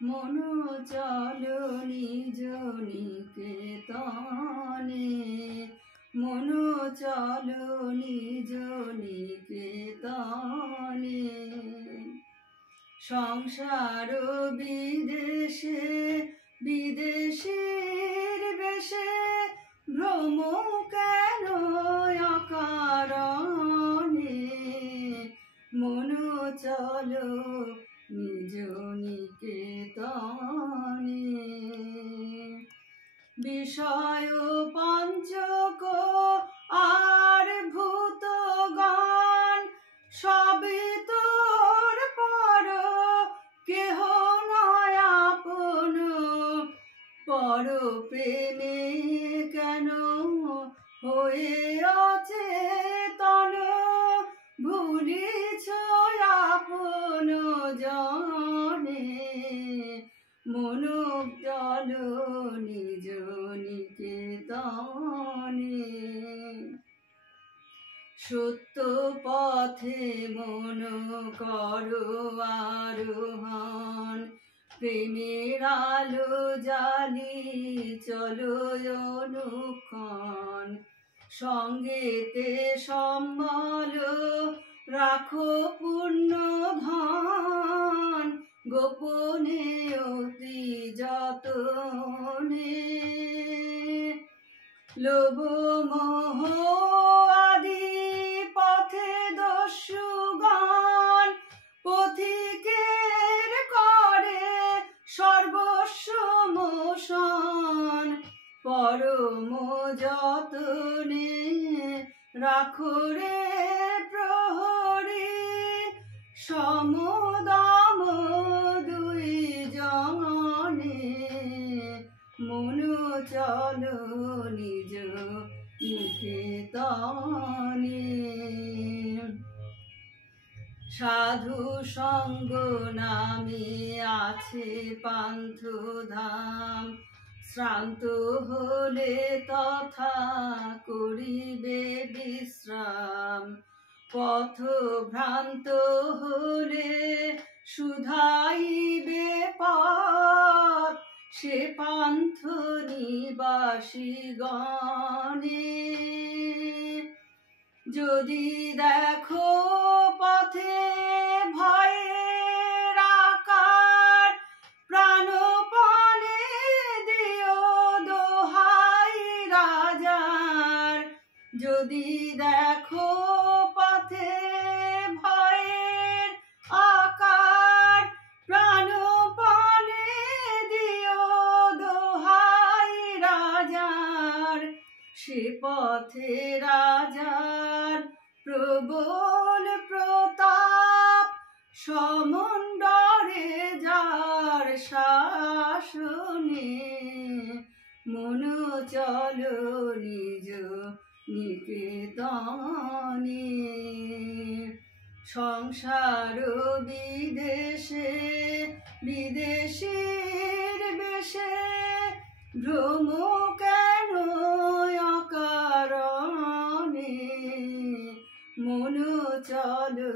মনো চলো নিজ নিকেতনে, মনো চলো নিজ নিকেতনে। সংসার বিদেশে বিদেশীর বেশে ভ্রম কেন অকারণে, মনো চলো নিজ নিকেতনে। বিষয় পঞ্চক আর ভূতগণ সবই তোর পর, কেহ নয় আপন। পর প্রেমে কেন হয়ে অচেতন, ভুলিছ আপন জনে, মনো চলো নিজ নিকেতনে। সত্য পথে মনো করো আরোহণ, প্রেমের আলো জালি চলো অনুক্ষণ। সঙ্গেতে সম্বল রাখো পূর্ণ ধন, গোপনে অতি যতনে। লোভ মোহ আদি পথে দস্যুগণ, পথিকের করে সর্বস্ব মোশন। পরম যতনে রাখো রে প্রহরী, সমদম দুই জনে, মনো চলো নিজ নিকেতনে। সাধু সঙ্গ নামে আছে পান্থ ধাম, শ্রান্ত হলে তথা করিবে বিশ্রাম। পথ ভ্রান্ত হলে শুধাইবে পথ, সে পান্থ নিবাসীগণে। যদি দেখো পথে ভয়ের আকার, প্রাণপণে দিও দোহাই রাজার। যদি দেখো পথে ভয়ের আকার, প্রাণপণে দিও দোহাই রাজার। সে পথে রাজার প্রবল প্রতাপ, সমণ্ডরে যার শাসনে, মনো চলো নিজ নিকেতনে। সংসার বিদেশে বিদেশীর বেশে ভ্রম কেন অকারণে, মনো চলো